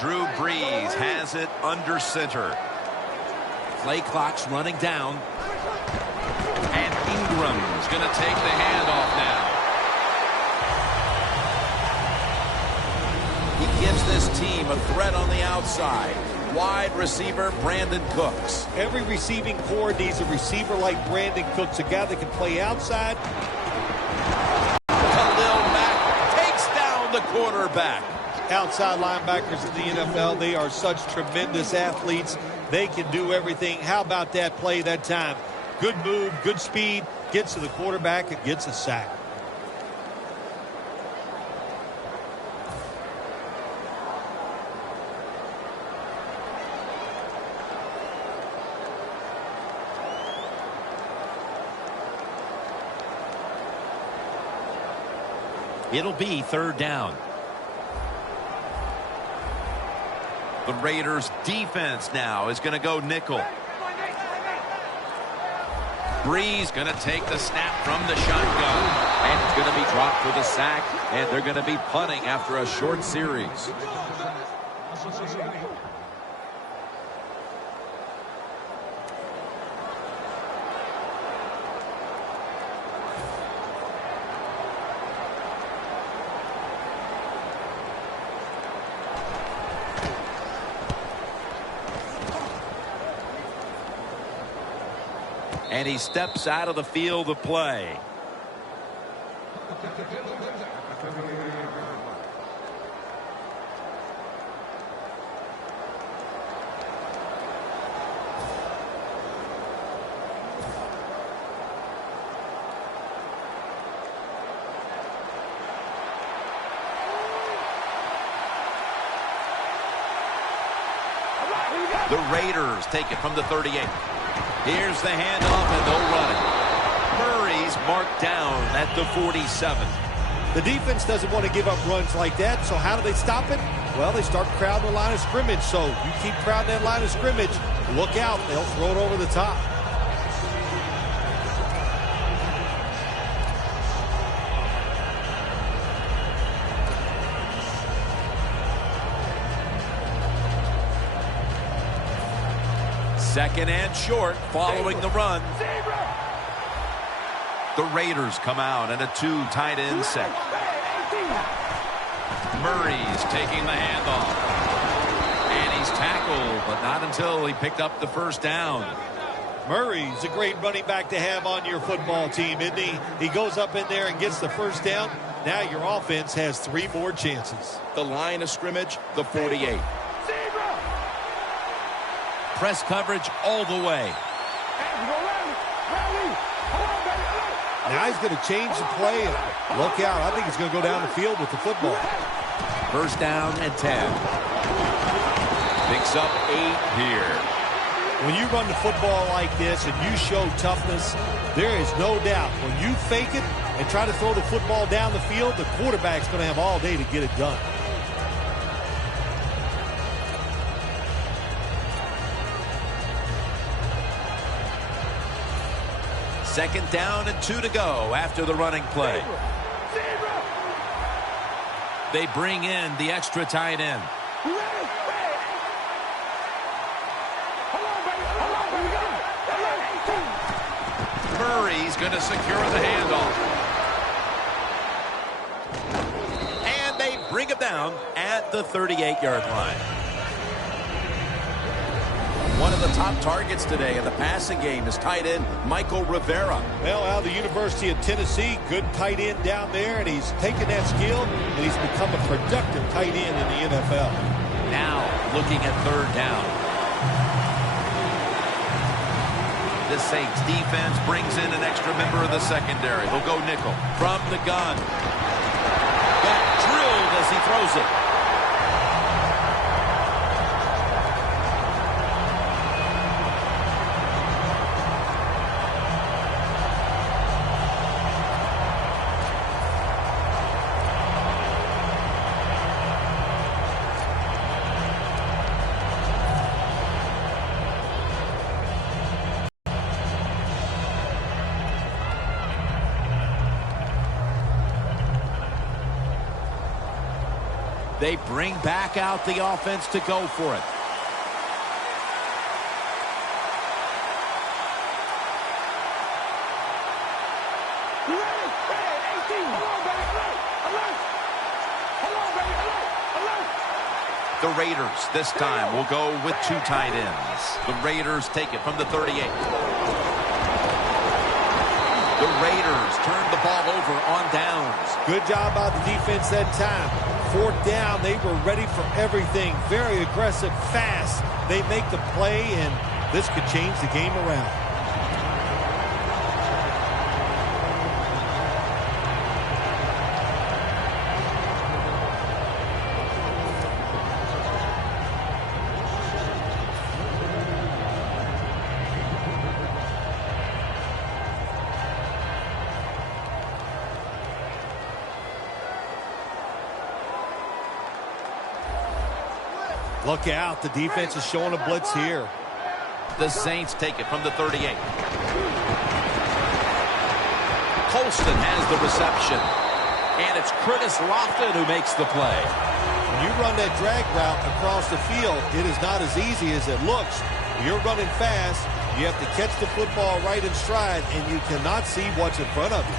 Drew Brees has it under center. Play clock's running down. And Ingram's going to take the handoff now. He gives this team a threat on the outside. Wide receiver Brandon Cooks. Every receiving core needs a receiver like Brandon Cooks, a guy that can play outside. Khalil Mack takes down the quarterback. Outside linebackers in the NFL, they are such tremendous athletes. They can do everything. How about that play that time? Good move, good speed, gets to the quarterback and gets a sack. It'll be third down. The Raiders defense now is going to go nickel. Brees going to take the snap from the shotgun. And it's going to be dropped for the sack. And they're going to be punting after a short series. And he steps out of the field of play. The Raiders take it from the 38. Here's the handoff, and they'll run it. Murray's marked down at the 47. The defense doesn't want to give up runs like that, so how do they stop it? Well, they start crowding the line of scrimmage, so you keep crowding that line of scrimmage, look out, they'll throw it over the top. Second and short following the run. The Raiders come out in a 2 tight end set. Murray's taking the handoff. And he's tackled, but not until he picked up the first down. Murray's a great running back to have on your football team, isn't he? He goes up in there and gets the first down. Now your offense has 3 more chances. The line of scrimmage, the 48. Press coverage all the way. Now he's going to change the play. Look out. I think he's going to go down the field with the football. First down and 10. Picks up 8 here. When you run the football like this and you show toughness, there is no doubt when you fake it and try to throw the football down the field, the quarterback's going to have all day to get it done. Second down and 2 to go after the running play. They bring in the extra tight end. Murray's going to secure the handoff. And they bring him down at the 38-yard line. One of the top targets today in the passing game is tight end Michael Rivera. Well, out of the University of Tennessee, good tight end down there, and he's taken that skill, and he's become a productive tight end in the NFL. Now looking at third down. The Saints defense brings in an extra member of the secondary. They'll go nickel from the gun. Got drilled as he throws it. They bring back out the offense to go for it. The Raiders this time will go with 2 tight ends. The Raiders take it from the 38. The Raiders turn the ball over on downs. Good job by the defense that time. 4th down, they were ready for everything. Very aggressive, fast. They make the play, and this could change the game around. Look out. The defense is showing a blitz here. The Saints take it from the 38. Colston has the reception. And it's Curtis Lofton who makes the play. When you run that drag route across the field, it is not as easy as it looks. When you're running fast, you have to catch the football right in stride, and you cannot see what's in front of you.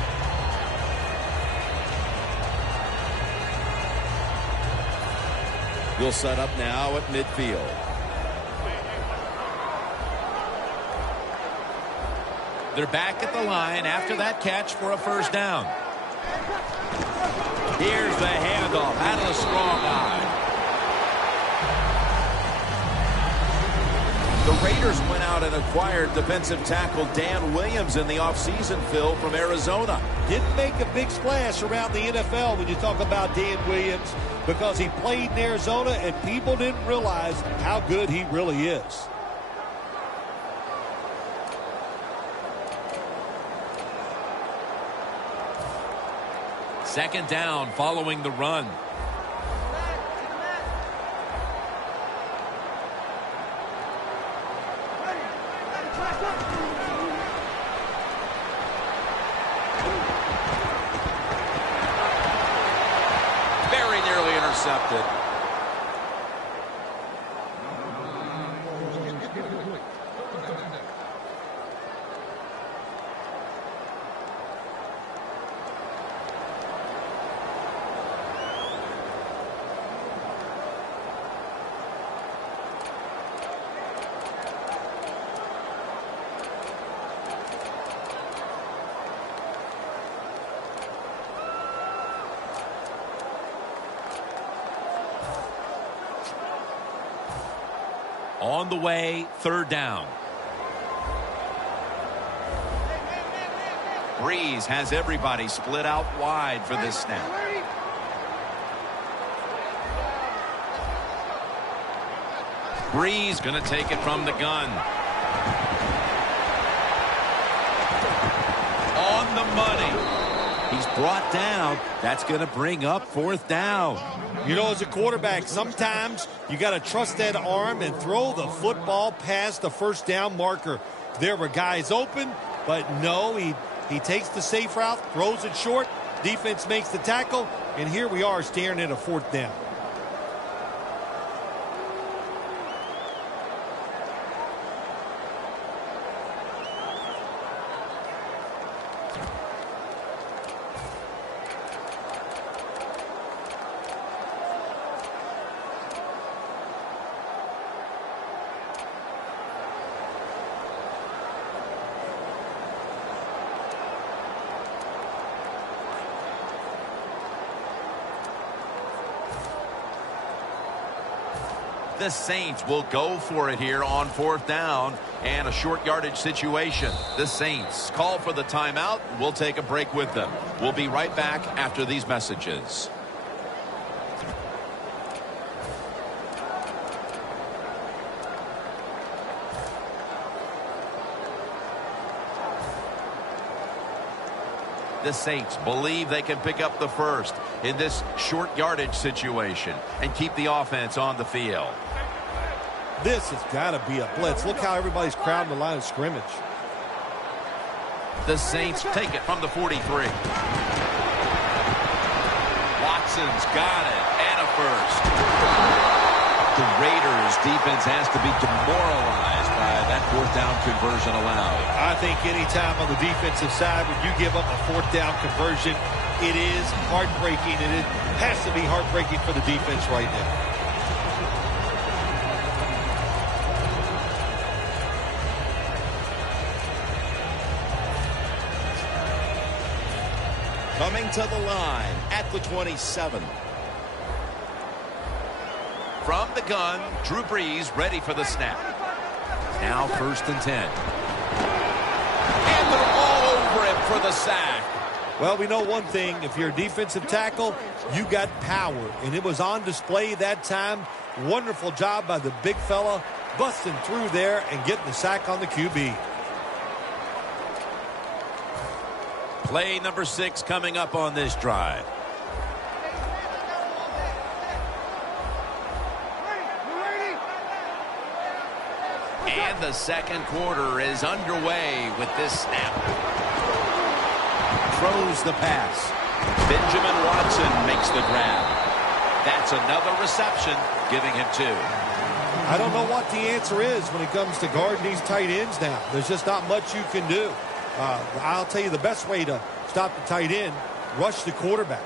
We'll set up now at midfield. They're back at the line after that catch for a first down. Here's the handoff out of the strong eye. The Raiders went out and acquired defensive tackle Dan Williams in the offseason, Phil, from Arizona. Didn't make a big splash around the NFL when you talk about Dan Williams, because he played in Arizona and people didn't realize how good he really is. Second down following the run. Very nearly intercepted. On the way, third down. Breeze has everybody split out wide for this snap. Breeze going to take it from the gun. On the money. He's brought down. That's going to bring up fourth down. You know, as a quarterback, sometimes you got to trust that arm and throw the football past the first down marker. There were guys open, but no, he takes the safe route, throws it short. Defense makes the tackle, and here we are staring at a fourth down. The Saints will go for it here on fourth down and a short yardage situation. The Saints call for the timeout. We'll take a break with them. We'll be right back after these messages. The Saints believe they can pick up the first in this short yardage situation and keep the offense on the field. This has got to be a blitz. Look how everybody's crowding the line of scrimmage. The Saints take it from the 43. Watson's got it, and a first. The Raiders defense has to be demoralized by that fourth down conversion allowed. I think any time on the defensive side when you give up a fourth down conversion, it is heartbreaking, and it has to be heartbreaking for the defense right now. Coming to the line at the 27. From the gun, Drew Brees ready for the snap. Now 1st and 10. And they're all over him for the sack. Well, we know one thing. If you're a defensive tackle, you got power. And it was on display that time. Wonderful job by the big fella, busting through there and getting the sack on the QB. Play number 6 coming up on this drive. And the second quarter is underway with this snap. Throws the pass. Benjamin Watson makes the grab. That's another reception, giving him 2. I don't know what the answer is when it comes to guarding these tight ends now. There's just not much you can do. I'll tell you the best way to stop the tight end, rush the quarterback.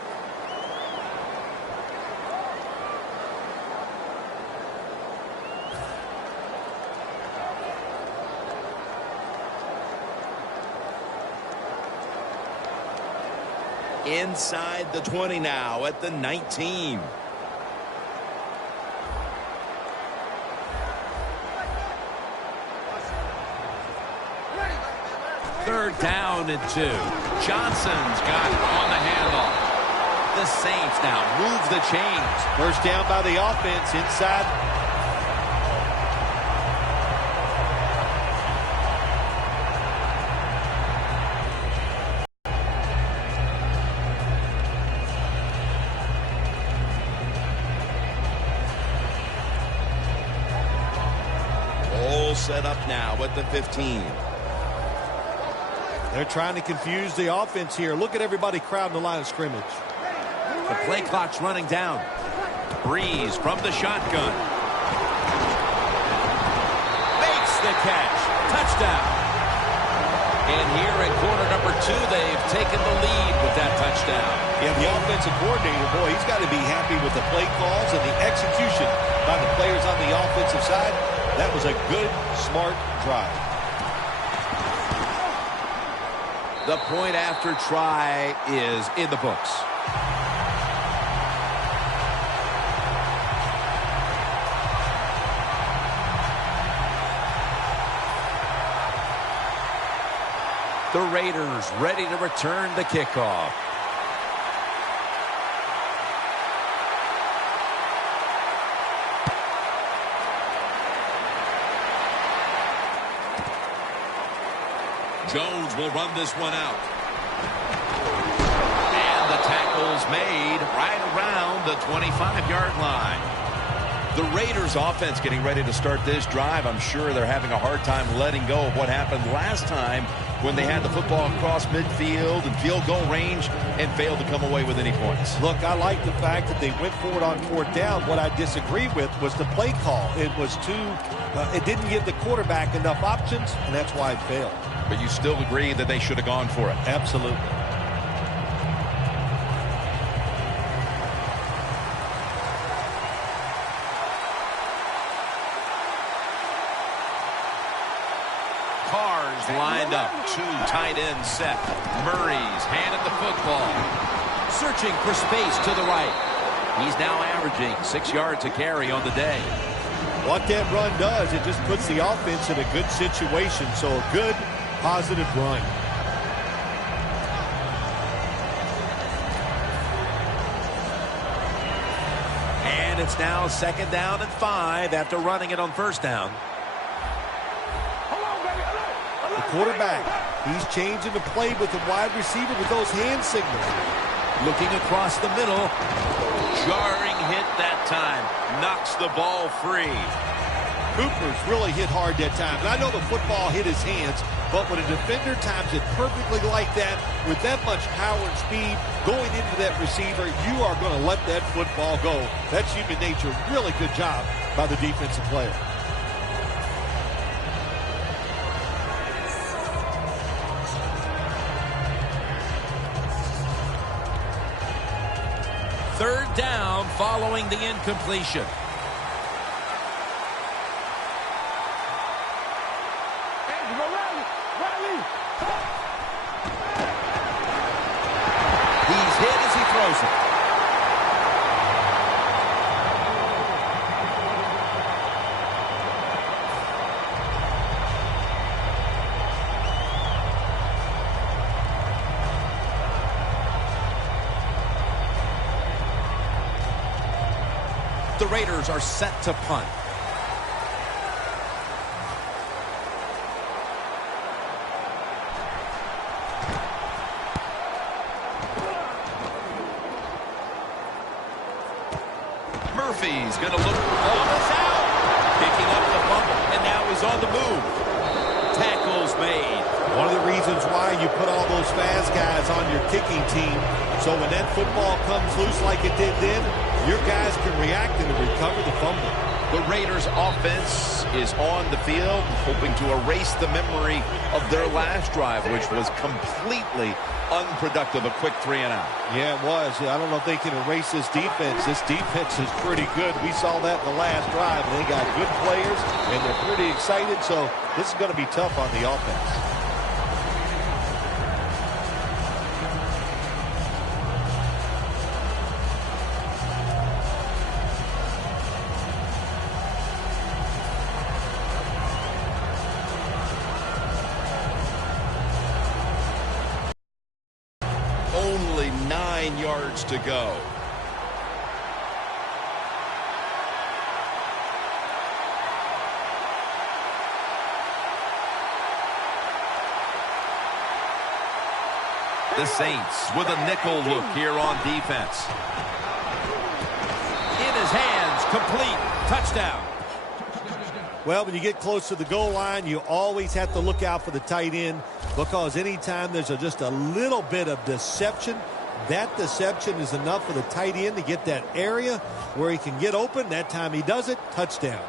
Inside the 20 now at the 19. Third down and 2. Johnson's got it on the handoff. The Saints now move the chains. First down by the offense inside. All set up now at the 15. They're trying to confuse the offense here. Look at everybody crowding the line of scrimmage. The play clock's running down. Brees from the shotgun. Makes the catch. Touchdown. And here in quarter number 2, they've taken the lead with that touchdown. Yeah, the offensive coordinator, boy, he's got to be happy with the play calls and the execution by the players on the offensive side. That was a good, smart drive. The point after try is in the books. The Raiders ready to return the kickoff. Jones will run this one out. And the tackle's made right around the 25-yard line. The Raiders offense getting ready to start this drive. I'm sure they're having a hard time letting go of what happened last time when they had the football across midfield and field goal range and failed to come away with any points. Look, I like the fact that they went forward on fourth down. What I disagree with was the play call. It was it didn't give the quarterback enough options, and that's why it failed. But you still agree that they should have gone for it? Absolutely. Carr's lined up. 2 tight ends set. Murray's handed the football. Searching for space to the right. He's now averaging 6 yards a carry on the day. What that run does, it just puts the offense in a good situation. So a good, positive run. And it's now 2nd down and 5 after running it on 1st down. The quarterback, he's changing the play with the wide receiver with those hand signals. Looking across the middle. Jarring hit that time. Knocks the ball free. Cooper's really hit hard that time. And I know the football hit his hands, but when a defender times it perfectly like that, with that much power and speed going into that receiver, you are going to let that football go. That's human nature. Really good job by the defensive player. Third down following the incompletion. He's hit as he throws it. The Raiders are set to punt. Murphy's going to look. Ball is out. Picking up the fumble, and now he's on the move. Tackles made. One of the reasons why you put all those fast guys on your kicking team, so when that football comes loose like it did then, your guys can react and recover the fumble. The Raiders offense is on the field, hoping to erase the memory of their last drive, which was completely unproductive, a quick 3 and out. Yeah, it was. I don't know if they can erase this defense. This defense is pretty good. We saw that in the last drive, and they got good players, and they're pretty excited, so this is going to be tough on the offense. Only 9 yards to go. The Saints with a nickel look here on defense. In his hands, complete, touchdown. Well, when you get close to the goal line, you always have to look out for the tight end, because anytime there's just a little bit of deception, that deception is enough for the tight end to get that area where he can get open. That time he does it, touchdown.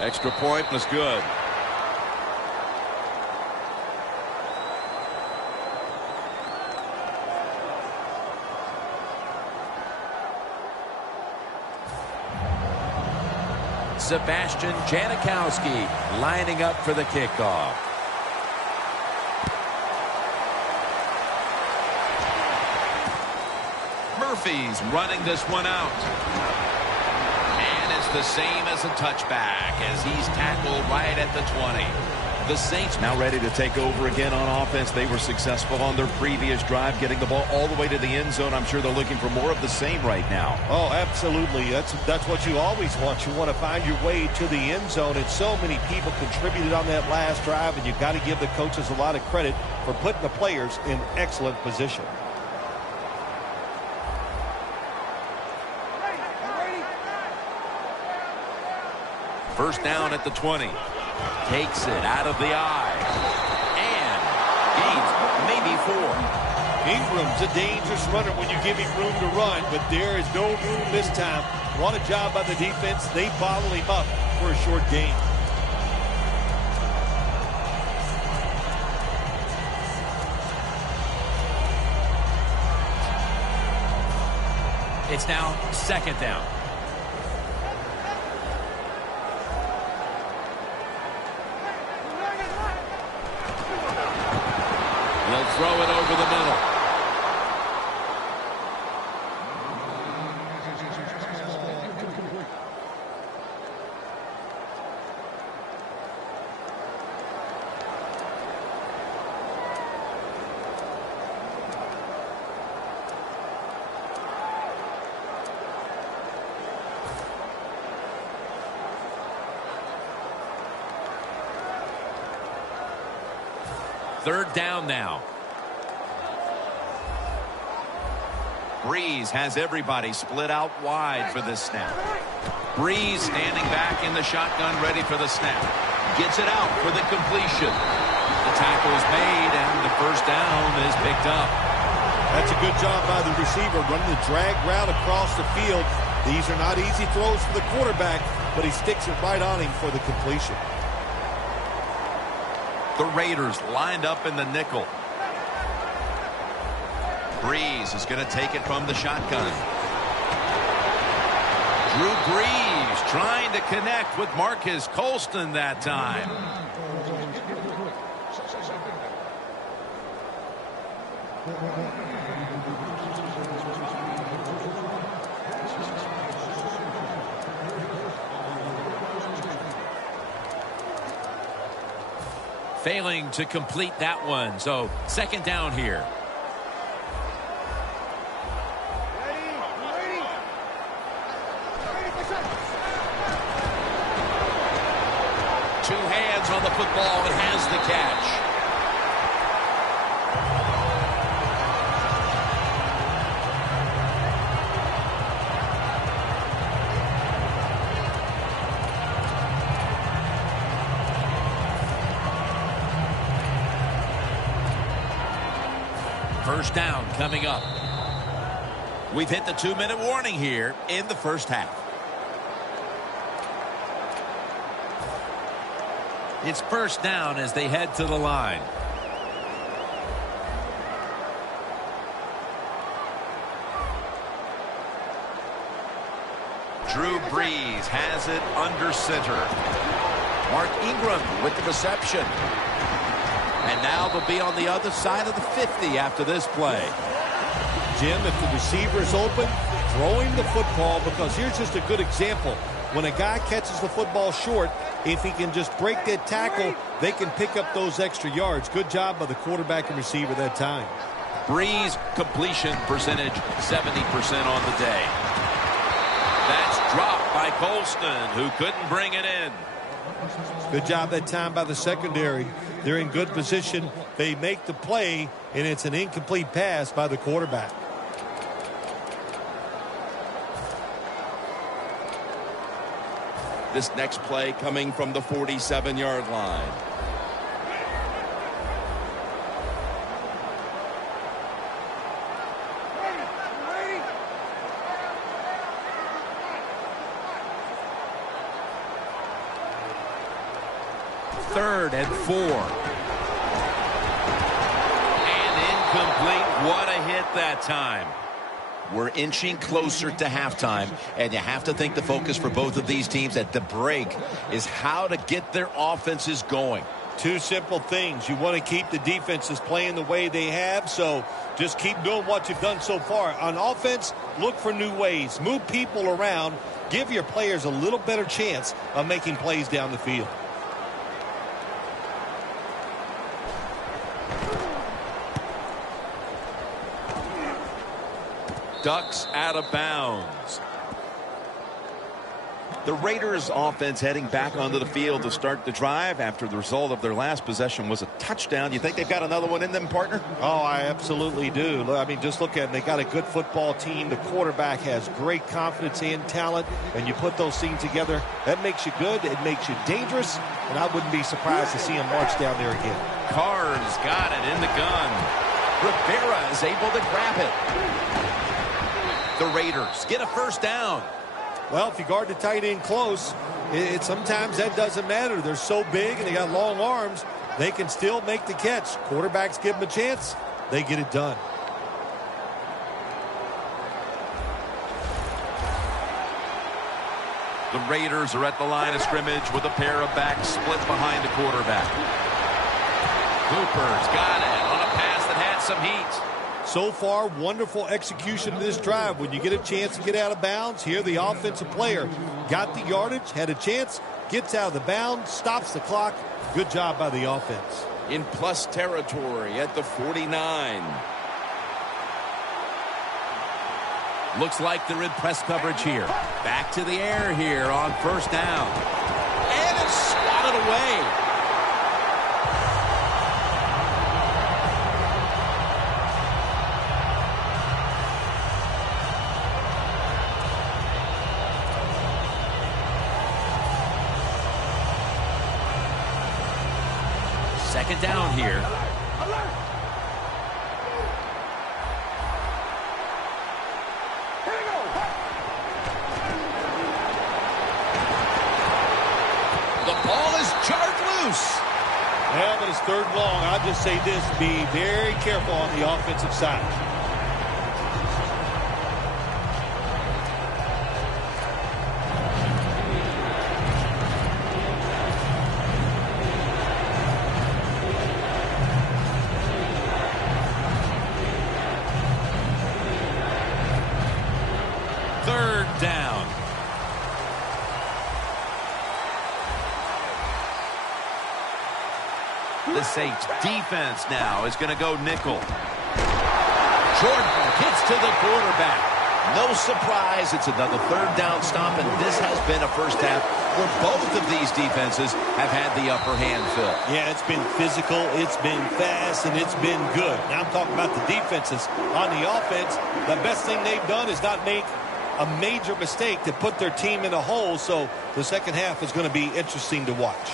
Extra point was good. Sebastian Janikowski lining up for the kickoff. Murphy's running this one out. And it's the same as a touchback as he's tackled right at the 20. The Saints now ready to take over again on offense. They were successful on their previous drive, getting the ball all the way to the end zone. I'm sure they're looking for more of the same right now. Oh, absolutely. That's what you always want. You want to find your way to the end zone, and so many people contributed on that last drive, and you've got to give the coaches a lot of credit for putting the players in excellent position. First down at the 20. Takes it out of the eye. And gains maybe 4. Ingram's a dangerous runner when you give him room to run, but there is no room this time. What a job by the defense. They bottle him up for a short gain. It's now second down. They'll throw it over the middle. Third down now. Breeze has everybody split out wide for this snap. Breeze standing back in the shotgun, ready for the snap. Gets it out for the completion. The tackle is made, and the first down is picked up. That's a good job by the receiver, running the drag route across the field. These are not easy throws for the quarterback, but he sticks it right on him for the completion. The Raiders lined up in the nickel. Breeze is going to take it from the shotgun. Drew Brees trying to connect with Marcus Colston that time. Failing to complete that one, so second down here. Two hands on the football and has the catch. First down coming up. We've hit the 2-minute warning here in the first half. It's first down as they head to the line. Drew Brees has it under center. Mark Ingram with the reception. And now they'll be on the other side of the 50 after this play. Jim, if the receiver is open, throwing the football, because here's just a good example. When a guy catches the football short, if he can just break that tackle, they can pick up those extra yards. Good job by the quarterback and receiver that time. Breeze completion percentage 70% on the day. That's dropped by Colston, who couldn't bring it in. Good job that time by the secondary. They're in good position. They make the play, and it's an incomplete pass by the quarterback. This next play coming from the 47-yard line. Third and 4. And incomplete. What a hit that time. We're inching closer to halftime, and you have to think the focus for both of these teams at the break is how to get their offenses going. Two simple things. You want to keep the defenses playing the way they have, so just keep doing what you've done so far. On offense, look for new ways. Move people around. Give your players a little better chance of making plays down the field. Ducks out of bounds. The Raiders offense heading back onto the field to start the drive after the result of their last possession was a touchdown. You think they've got another one in them, partner? Oh, I absolutely do. I mean, just look at them. They got a good football team. The quarterback has great confidence and talent, and you put those things together, that makes you good. It makes you dangerous, and I wouldn't be surprised to see him march down there again. Carr's got it in the gun. Rivera is able to grab it. The Raiders get a first down. Well, if you guard the tight end close, sometimes that doesn't matter. They're so big and they got long arms, they can still make the catch. Quarterbacks give them a chance, they get it done. The Raiders are at the line of scrimmage with a pair of backs split behind the quarterback. Cooper's got it on a pass that had some heat. So far, wonderful execution of this drive. When you get a chance to get out of bounds, here the offensive player got the yardage, had a chance, gets out of the bounds, stops the clock. Good job by the offense. In plus territory at the 49. Looks like they're in press coverage here. Back to the air here on first down. And it's swatted away. Second down here. The ball is charged loose. Well, but it's third long. I'll just say this, be very careful on the offensive side. Third down. The Saints defense now is going to go nickel. Jordan gets to the quarterback. No surprise, it's another third down stop, and this has been a first half where both of these defenses have had the upper hand, Phil. Yeah, it's been physical, it's been fast, and it's been good. Now I'm talking about the defenses. On the offense, the best thing they've done is not make a major mistake to put their team in a hole, so the second half is going to be interesting to watch.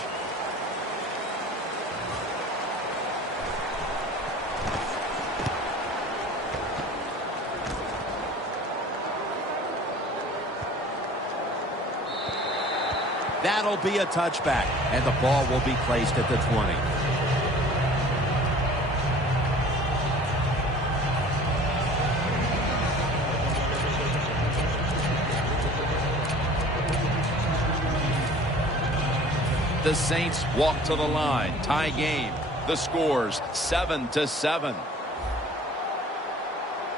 That'll be a touchback, and the ball will be placed at the 20. The Saints walk to the line. Tie game. The scores 7-7.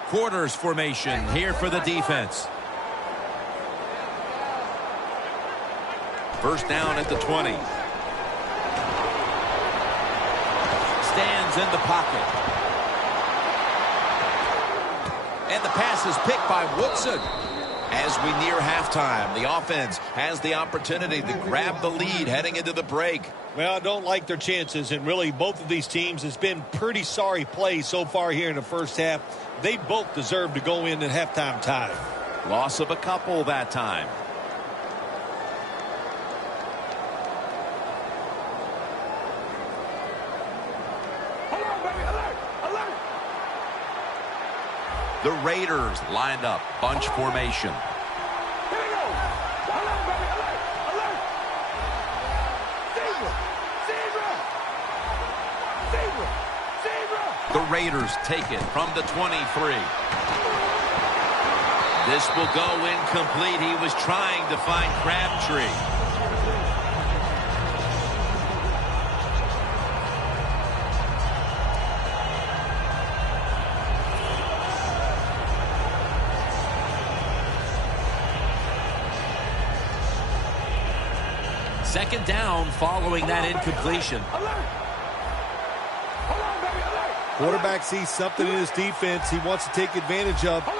Quarters formation here for the defense. First down at the 20. Stands in the pocket. And the pass is picked by Woodson. As we near halftime, the offense has the opportunity to grab the lead heading into the break. Well, I don't like their chances, and really both of these teams has been pretty sorry play so far here in the first half. They both deserve to go in at halftime tied. Loss of a couple that time. The Raiders lined up, bunch formation. Here we go. Alert, baby, alert, alert. Zebra, zebra, zebra, zebra. The Raiders take it from the 23. This will go incomplete. He was trying to find Crabtree. Second down following that incompletion. Quarterback sees something in his defense he wants to take advantage of. Carr's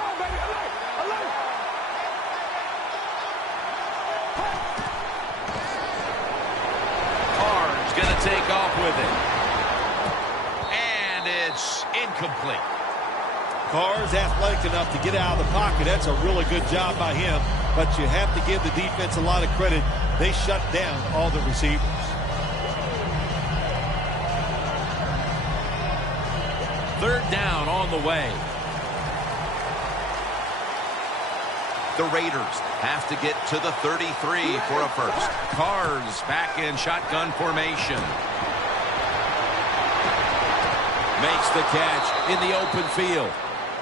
going to take off with it. And it's incomplete. Carr's athletic enough to get out of the pocket. That's a really good job by him. But you have to give the defense a lot of credit. They shut down all the receivers. Third down on the way. The Raiders have to get to the 33 for a first. Carr's back in shotgun formation. Makes the catch in the open field.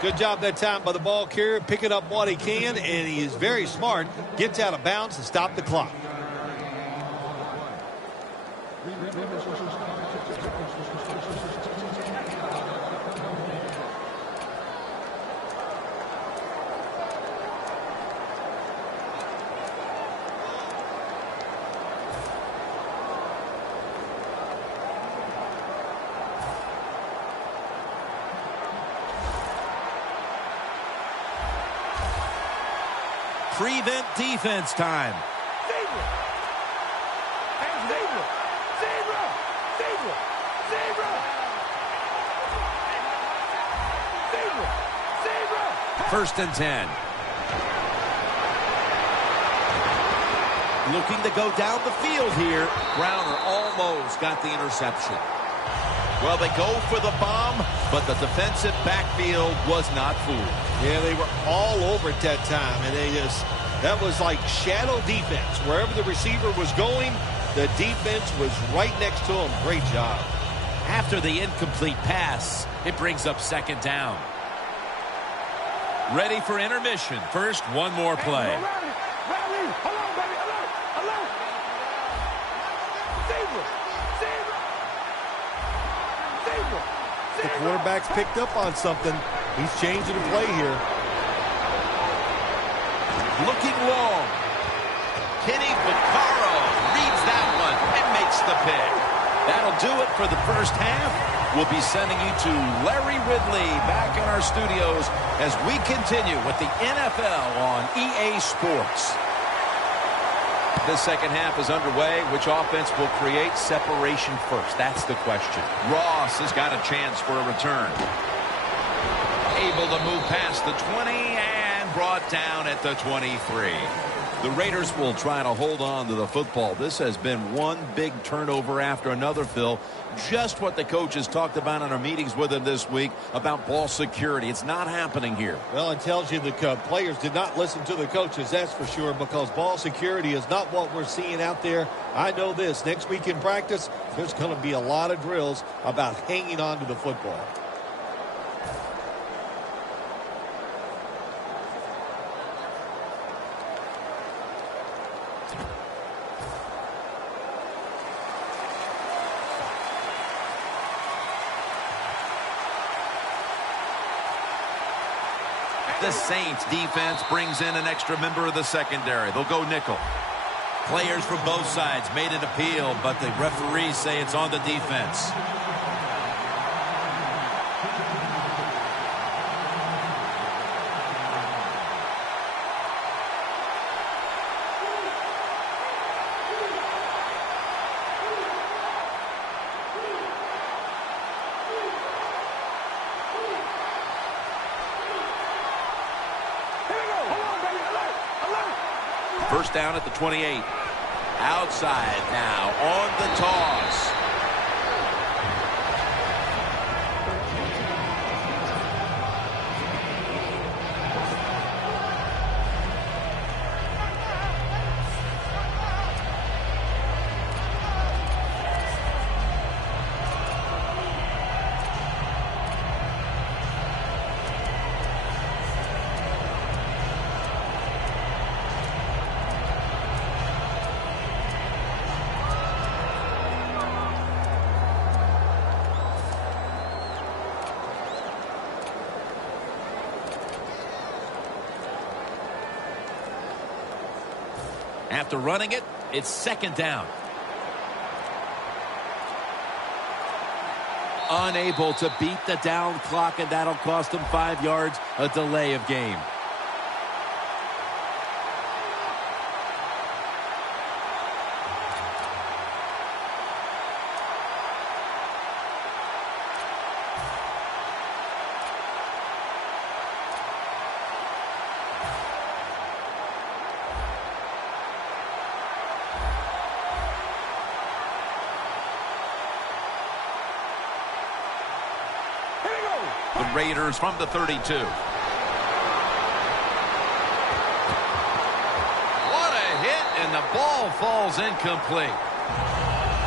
Good job that time by the ball carrier, picking up what he can, and he is very smart. Gets out of bounds to stop the clock. Prevent defense time. Zebra. And zebra. Zebra. Zebra. Zebra. Zebra. Zebra. First and 10. Looking to go down the field here. Browner almost got the interception. Well, they go for the bomb, but the defensive backfield was not fooled. Yeah, they were all over at that time, and that was like shadow defense. Wherever the receiver was going, the defense was right next to him. Great job. After the incomplete pass, it brings up second down. Ready for intermission. First, one more play. Rally. Hold on, baby. Alert. Zebra. The quarterback's picked up on something. He's changing the play here. Looking long. Kenny Vaccaro reads that one and makes the pick. That'll do it for the first half. We'll be sending you to Larry Ridley back in our studios as we continue with the NFL on EA Sports. The second half is underway. Which offense will create separation first? That's the question. Ross has got a chance for a return. Able to move past the 20 and brought down at the 23. The Raiders will try to hold on to the football. This has been one big turnover after another, Phil. Just what the coaches talked about in our meetings with him this week about ball security. It's not happening here. Well, it tells you the players did not listen to the coaches, that's for sure, because ball security is not what we're seeing out there. I know this. Next week in practice, there's going to be a lot of drills about hanging on to the football. The Saints defense brings in an extra member of the secondary. They'll go nickel. Players from both sides made an appeal, but the referees say it's on the defense. First down at the 28. Outside now on the toss. After running it, it's second down. Unable to beat the down clock, and that'll cost them 5 yards, a delay of game. The Raiders from the 32. What a hit, and the ball falls incomplete.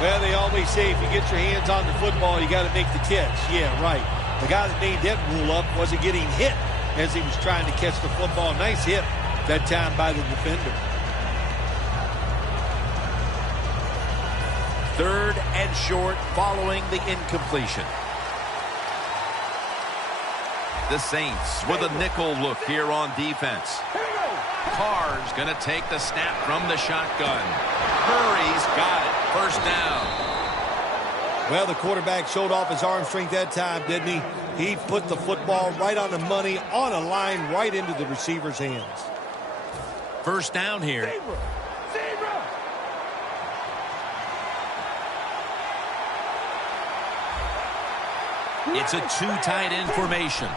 Well, they always say if you get your hands on the football, you got to make the catch. Yeah, right. The guy that made that rule up wasn't getting hit as he was trying to catch the football. Nice hit that time by the defender. Third and short following the incompletion. The Saints with a nickel look here on defense. Carr's going to take the snap from the shotgun. Murray's got it. First down. Well, the quarterback showed off his arm strength that time, didn't he? He put the football right on the money, on a line, right into the receiver's hands. First down here. Zebra. It's a two tight end formation.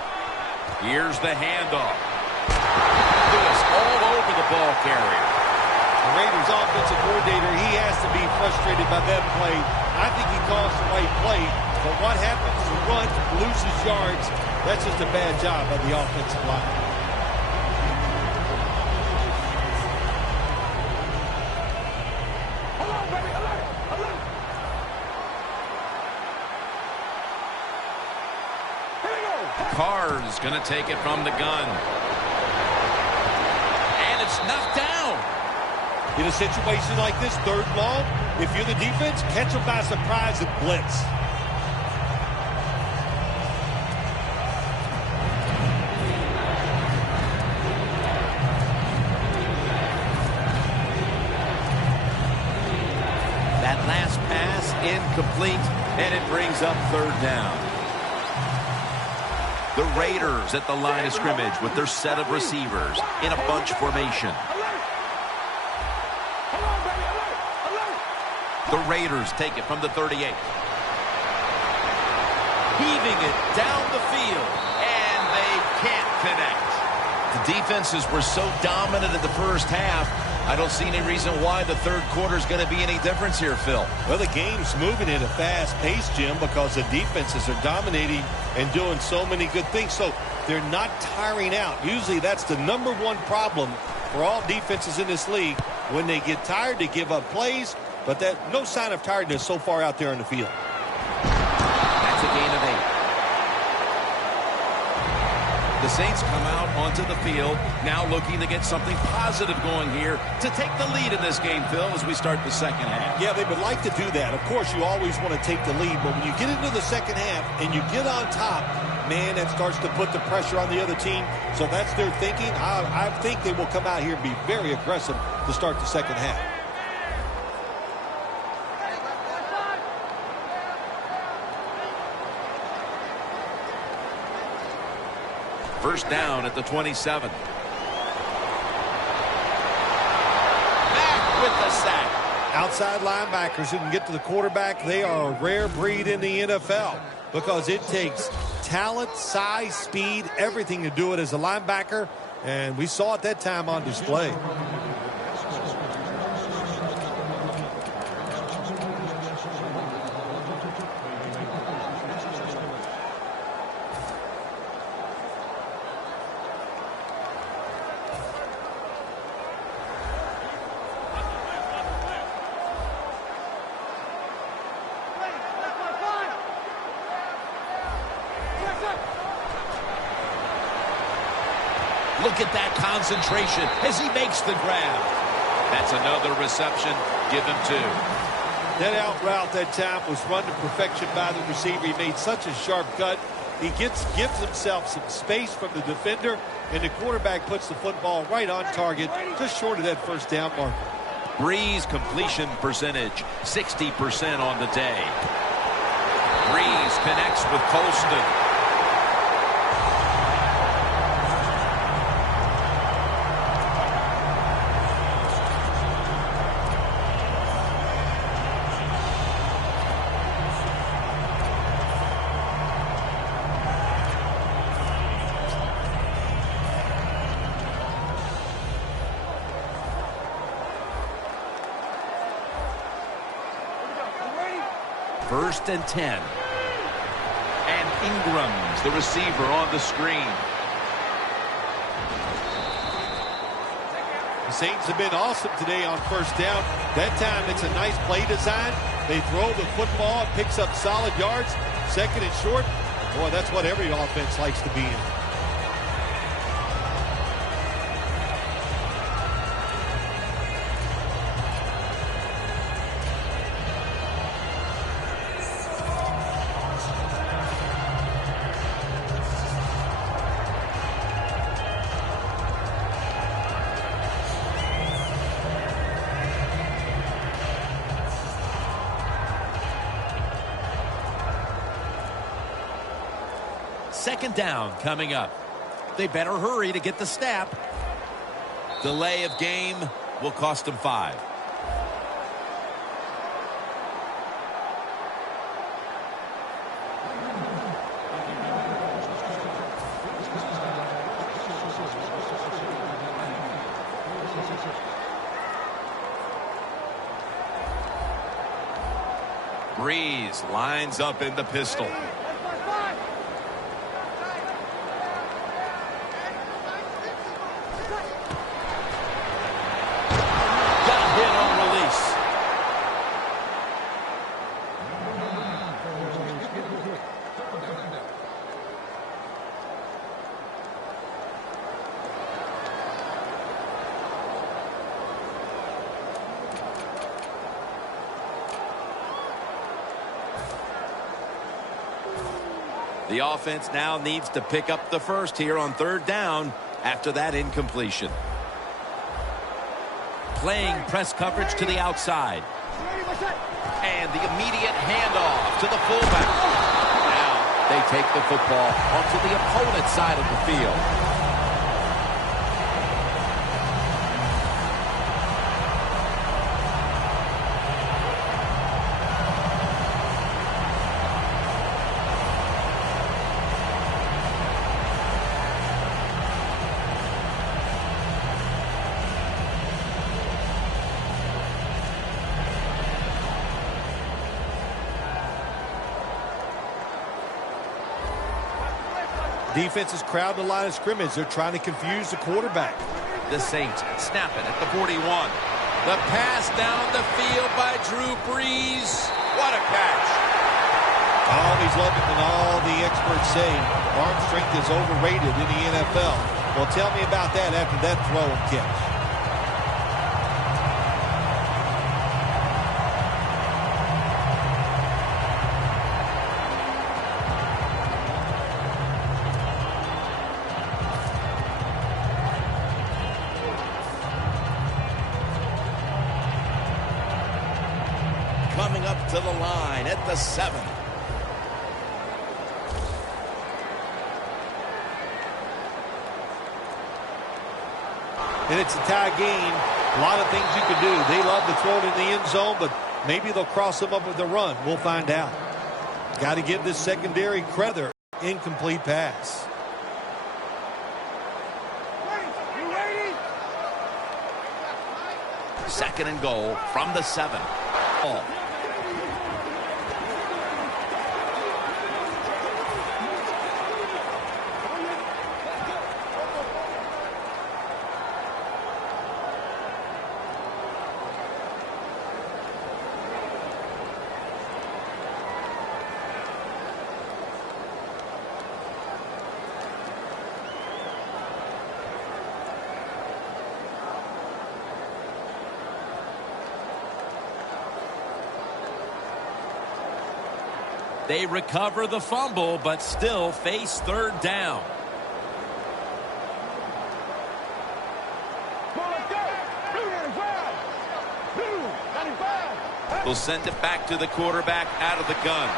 Here's the handoff. Lewis all over the ball carrier. The Raiders offensive coordinator, he has to be frustrated by that play. I think he calls the right play. But what happens is the run loses yards. That's just a bad job by the offensive line. Carr's going to take it from the gun. And it's knocked down. In a situation like this, 3rd and long, if you're the defense, catch them by surprise and blitz. That last pass incomplete, and it brings up 3rd down. The Raiders at the line of scrimmage with their set of receivers in a bunch formation. The Raiders take it from the 38. Heaving it down the field, and they can't connect. The defenses were so dominant in the first half, I don't see any reason why the 3rd quarter is going to be any difference here, Phil. Well, the game's moving at a fast pace, Jim, because the defenses are dominating and doing so many good things. So they're not tiring out. Usually that's the #1 problem for all defenses in this league. When they get tired, they give up plays, but no sign of tiredness so far out there on the field. That's a gain of 8. The Saints come out onto the field, now looking to get something positive going here to take the lead in this game, Phil, as we start the 2nd half. Yeah, they would like to do that. Of course, you always want to take the lead, but when you get into the 2nd half and you get on top, man, that starts to put the pressure on the other team. So that's their thinking. I think they will come out here and be very aggressive to start the 2nd half. First down at the 27. Back with the sack. Outside linebackers who can get to the quarterback, they are a rare breed in the NFL because it takes talent, size, speed, everything to do it as a linebacker, and we saw it that time on display. Look at that concentration as he makes the grab. That's another reception. Give him 2. That out route that time was run to perfection by the receiver. He made such a sharp cut. He gives himself some space from the defender, and the quarterback puts the football right on target, just short of that 1st down marker. Breeze completion percentage, 60% on the day. Breeze connects with Colston. First and 10. And Ingram's the receiver on the screen. The Saints have been awesome today on 1st down. That time it's a nice play design. They throw the football, it picks up solid yards. 2nd and short. Boy, that's what every offense likes to be in. Second down coming up. They better hurry to get the snap. Delay of game will cost them 5. Breeze lines up in the pistol. The offense now needs to pick up the first here on third down after that incompletion. Playing press coverage to the outside. And the immediate handoff to the fullback. Now they take the football onto the opponent's side of the field. Defense is crowding the line of scrimmage. They're trying to confuse the quarterback. The Saints snap it at the 41. The pass down the field by Drew Brees. What a catch. Always love it when all the experts say arm strength is overrated in the NFL. Well, tell me about that after that throw and catch. Coming up to the line at the 7. And it's a tie game. A lot of things you can do. They love to throw it in the end zone, but maybe they'll cross them up with a run. We'll find out. Got to give this secondary credit. Incomplete pass. Second and goal from the 7. They recover the fumble, but still face third down. They'll send it back to the quarterback out of the gun.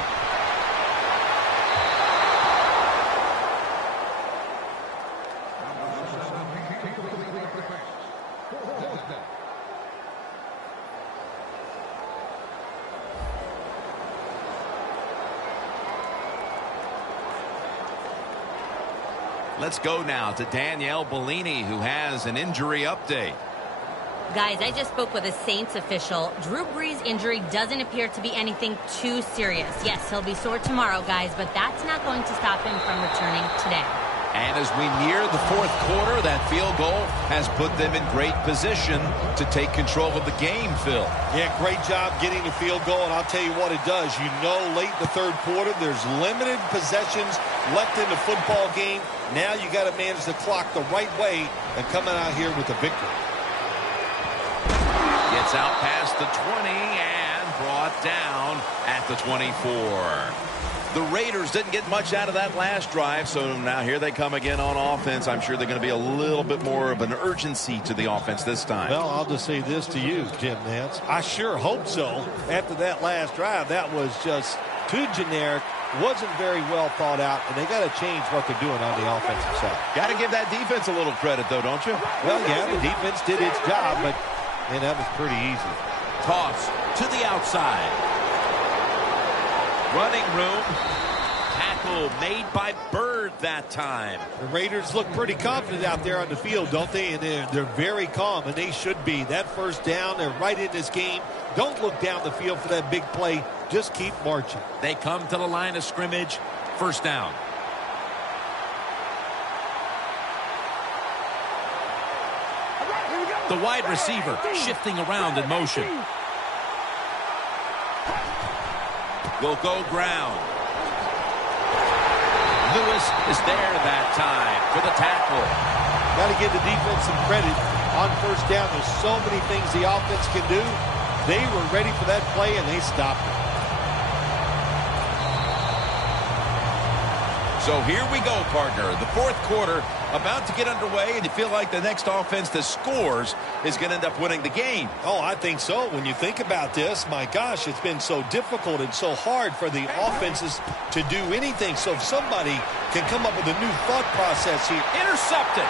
Let's go now to Danielle Bellini, who has an injury update. Guys, I just spoke with a Saints official. Drew Brees' injury doesn't appear to be anything too serious. Yes, he'll be sore tomorrow, guys, but that's not going to stop him from returning today. And as we near the fourth quarter, that field goal has put them in great position to take control of the game, Phil. Yeah, great job getting the field goal, and I'll tell you what it does. You know, late in the third quarter, there's limited possessions left in the football game. Now you got to manage the clock the right way and coming out here with a victory. Gets out past the 20 and brought down at the 24. The Raiders didn't get much out of that last drive, so now here they come again on offense. I'm sure they're going to be a little bit more of an urgency to the offense this time. Well, I'll just say this to you, Jim Nance. I sure hope so. After that last drive, that was just too generic, wasn't very well thought out, and they got to change what they're doing on the offensive side. Got to give that defense a little credit, though, don't you? Well, yeah, the defense did its job, but man, that was pretty easy. Toss to the outside. Running room. Tackle made by Bird that time. The Raiders look pretty confident out there on the field, don't they? And they're very calm, and they should be. That first down, they're right in this game. Don't look down the field for that big play. Just keep marching. They come to the line of scrimmage. First down. The wide receiver shifting around in motion. Will go ground. Lewis is there that time for the tackle. Got to give the defense some credit on first down. There's so many things the offense can do. They were ready for that play, and they stopped it. So here we go, partner. The fourth quarter about to get underway, and you feel like the next offense that scores is going to end up winning the game. Oh, I think so. When you think about this, my gosh, it's been so difficult and so hard for the offenses to do anything. So if somebody can come up with a new thought process here. Intercepted.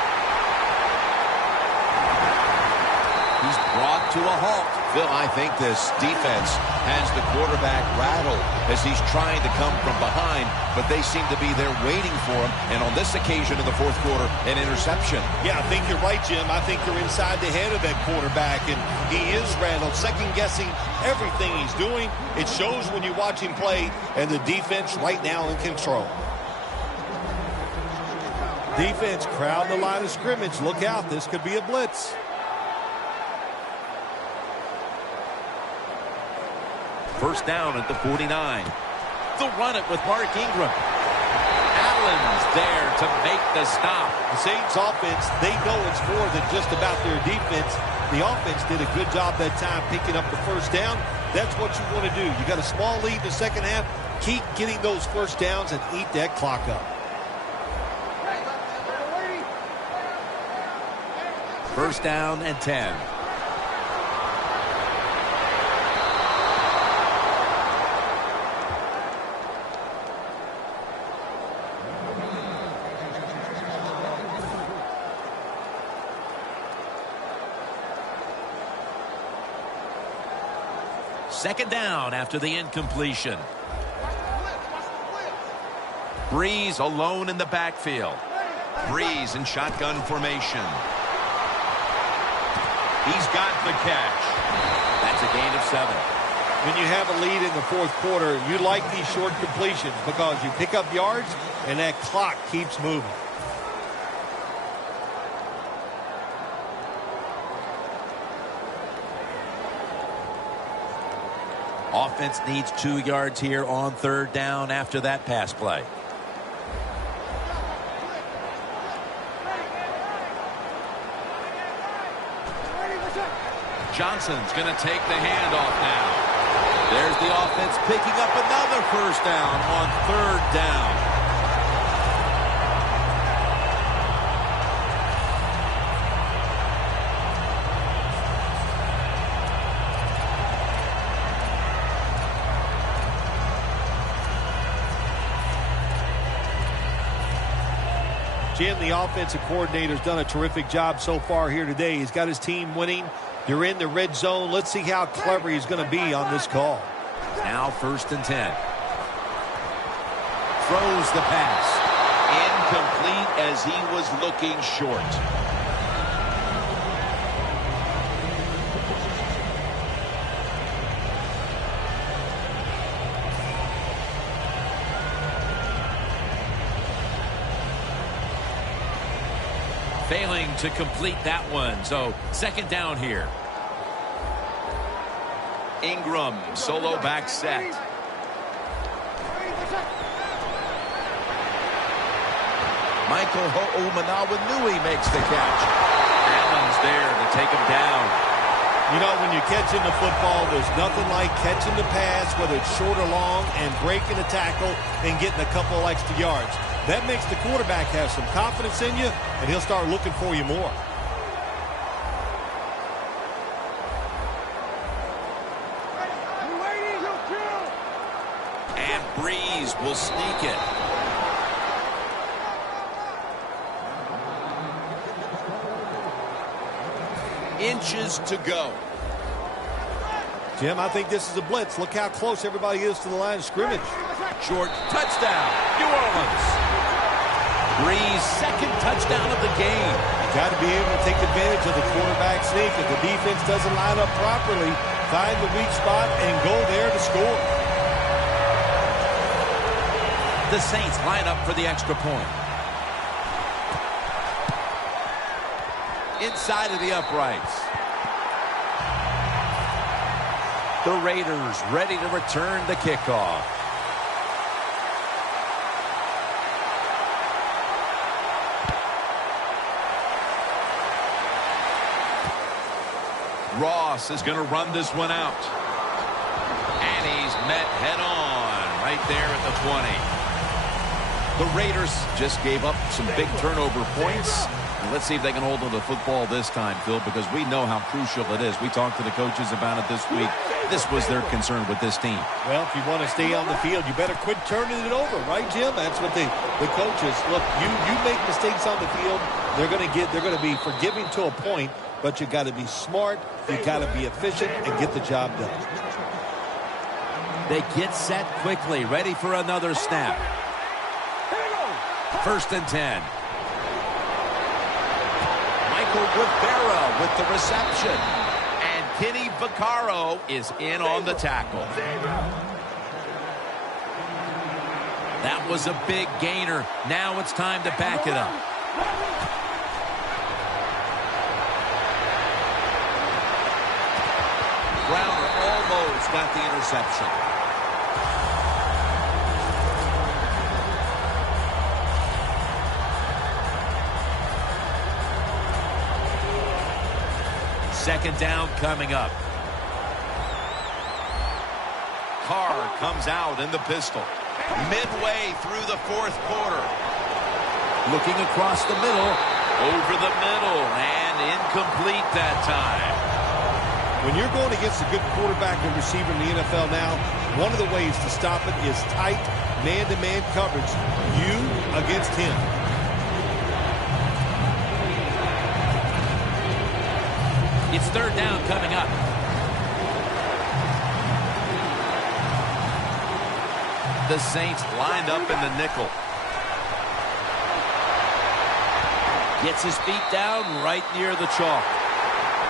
He's brought to a halt. Phil, I think this defense has the quarterback rattled as he's trying to come from behind, but they seem to be there waiting for him. And on this occasion in the fourth quarter, an interception. Yeah, I think you're right, Jim. I think you're inside the head of that quarterback, and he is rattled, second-guessing everything he's doing. It shows when you watch him play, and the defense right now in control. Defense crowd the line of scrimmage. Look out, this could be a blitz. First down at the 49. They'll run it with Mark Ingram. Allen's there to make the stop. The Saints offense, they know it's more than just about their defense. The offense did a good job that time picking up the first down. That's what you want to do. You got a small lead in the second half. Keep getting those first downs and eat that clock up. First down and 10. Second down after the incompletion. Breeze alone in the backfield. Breeze in shotgun formation. He's got the catch. That's a gain of 7. When you have a lead in the fourth quarter, you like these short completions because you pick up yards and that clock keeps moving. Offense needs 2 yards here on third down after that pass play. Johnson's going to take the handoff now. There's the offense picking up another first down on third down. Jim, the offensive coordinator's done a terrific job so far here today. He's got his team winning. You're in the red zone. Let's see how clever he's going to be on this call. Now first and 10. Throws the pass. Incomplete as he was looking short. Failing to complete that one. So second down here. Ingram, solo back set. Michael Ho'omanawanui makes the catch. Allen's there to take him down. You know, when you're catching the football, there's nothing like catching the pass, whether it's short or long, and breaking a tackle and getting a couple extra yards. That makes the quarterback have some confidence in you, and he'll start looking for you more. And Breeze will sneak it. Inches to go. Jim, I think this is a blitz. Look how close everybody is to the line of scrimmage. Short touchdown, New Orleans. Breeze, second touchdown of the game. You got to be able to take advantage of the quarterback sneak. If the defense doesn't line up properly, find the weak spot and go there to score. The Saints line up for the extra point. Inside of the uprights. The Raiders ready to return the kickoff. Ross is going to run this one out. And he's met head on right there at the 20. The Raiders just gave up some big turnover points. And let's see if they can hold on to the football this time, Phil, because we know how crucial it is. We talked to the coaches about it this week. This was their concern with this team. Well, if you want to stay on the field, you better quit turning it over, right, Jim? That's what the coaches look. You make mistakes on the field, they're going to be forgiving to a point, but you got to be smart, you got to be efficient, and get the job done. They get set quickly, ready for another snap. 1st and 10. Michael Rivera with the reception. And Kenny Vaccaro is in on the tackle. That was a big gainer. Now it's time to back it up. Browner almost got the interception. Second down coming up. Carr comes out in the pistol. Midway through the 4th quarter. Looking across the middle. Over the middle. And incomplete that time. When you're going against a good quarterback and receiver in the NFL now, one of the ways to stop it is tight man-to-man coverage. You against him. It's 3rd down coming up. The Saints lined up in the nickel. Gets his feet down right near the chalk.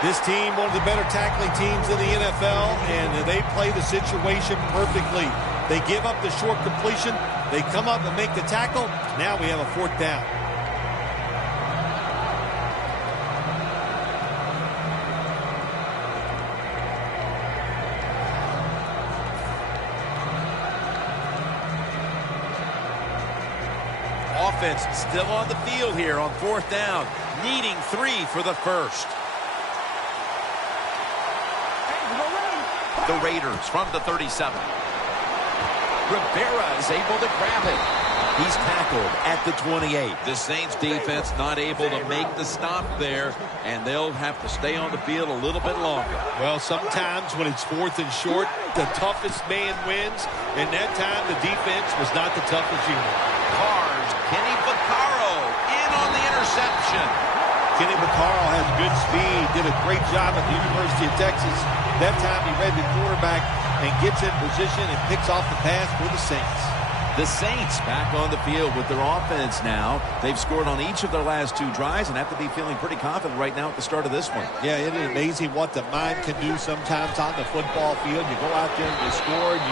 This team, one of the better tackling teams in the NFL, and they play the situation perfectly. They give up the short completion. They come up and make the tackle. Now we have a 4th down. Offense still on the field here on 4th down. Needing 3 for the 1st. The Raiders from the 37. Rivera is able to grab it. He's tackled at the 28. The Saints defense not able to make the stop there, and they'll have to stay on the field a little bit longer. Well, sometimes when it's 4th and short, the toughest man wins, and that time the defense was not the toughest unit. Cards, Kenny Vaccaro in on the interception. Kenny Vaccaro has good speed, did a great job at the University of Texas. That time he read the quarterback and gets in position and picks off the pass for the Saints. The Saints back on the field with their offense now. They've scored on each of their last 2 drives and have to be feeling pretty confident right now at the start of this one. Yeah, it is amazing what the mind can do sometimes on the football field. You go out there and you score and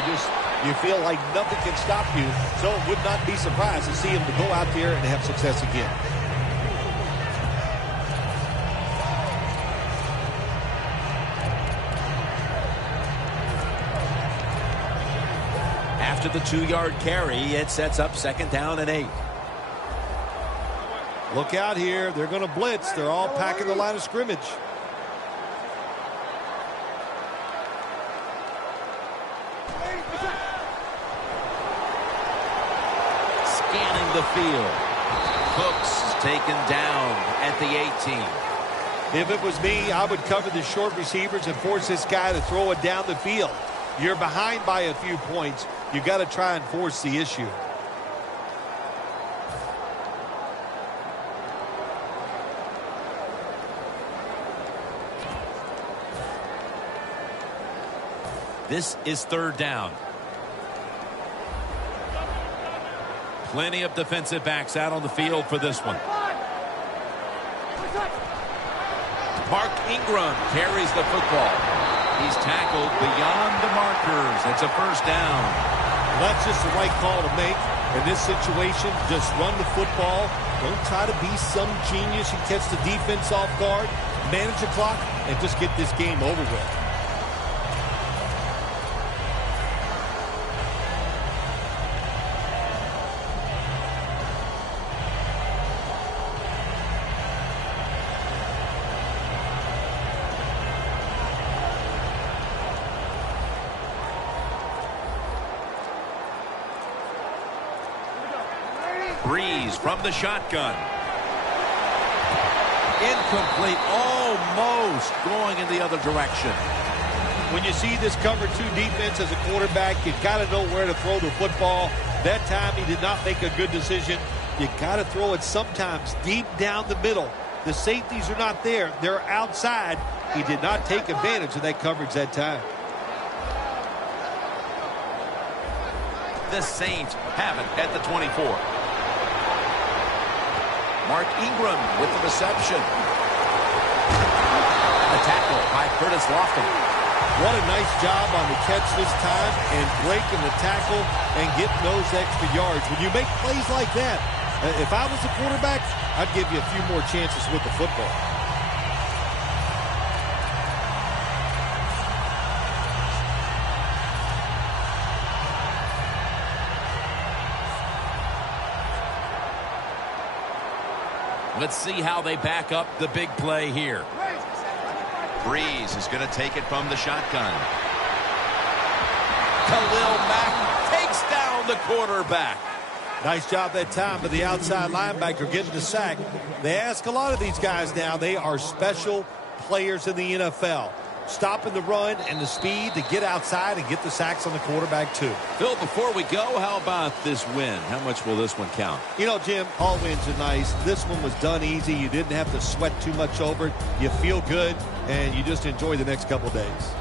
you feel like nothing can stop you. So it would not be surprised to see him to go out there and have success again. After the 2-yard carry, it sets up 2nd down and 8. Look out here. They're going to blitz. They're all packing the line of scrimmage. Scanning the field. Cooks is taken down at the 18. If it was me, I would cover the short receivers and force this guy to throw it down the field. You're behind by a few points. You got to try and force the issue. This is 3rd down. Plenty of defensive backs out on the field for this one. Mark Ingram carries the football. He's tackled beyond the markers. It's a 1st down. That's just the right call to make. In this situation, just run the football. Don't try to be some genius and catch the defense off guard. Manage the clock and just get this game over with. Breeze from the shotgun. Incomplete, almost going in the other direction. When you see this cover 2 defense as a quarterback, you got to know where to throw the football. That time he did not make a good decision. You got to throw it sometimes deep down the middle. The safeties are not there. They're outside. He did not take advantage of that coverage that time. The Saints have it at the 24. Mark Ingram with the reception. A tackle by Curtis Lofton. What a nice job on the catch this time and breaking the tackle and getting those extra yards. When you make plays like that, if I was the quarterback, I'd give you a few more chances with the football. Let's see how they back up the big play here. Breeze is going to take it from the shotgun. Khalil Mack takes down the quarterback. Nice job that time by the outside linebacker getting the sack. They ask a lot of these guys now. They are special players in the NFL. Stopping the run and the speed to get outside and get the sacks on the quarterback too. Phil, before we go, how about this win? How much will this one count? You know, Jim, all wins are nice. This one was done easy. You didn't have to sweat too much over it. You feel good, and you just enjoy the next couple days.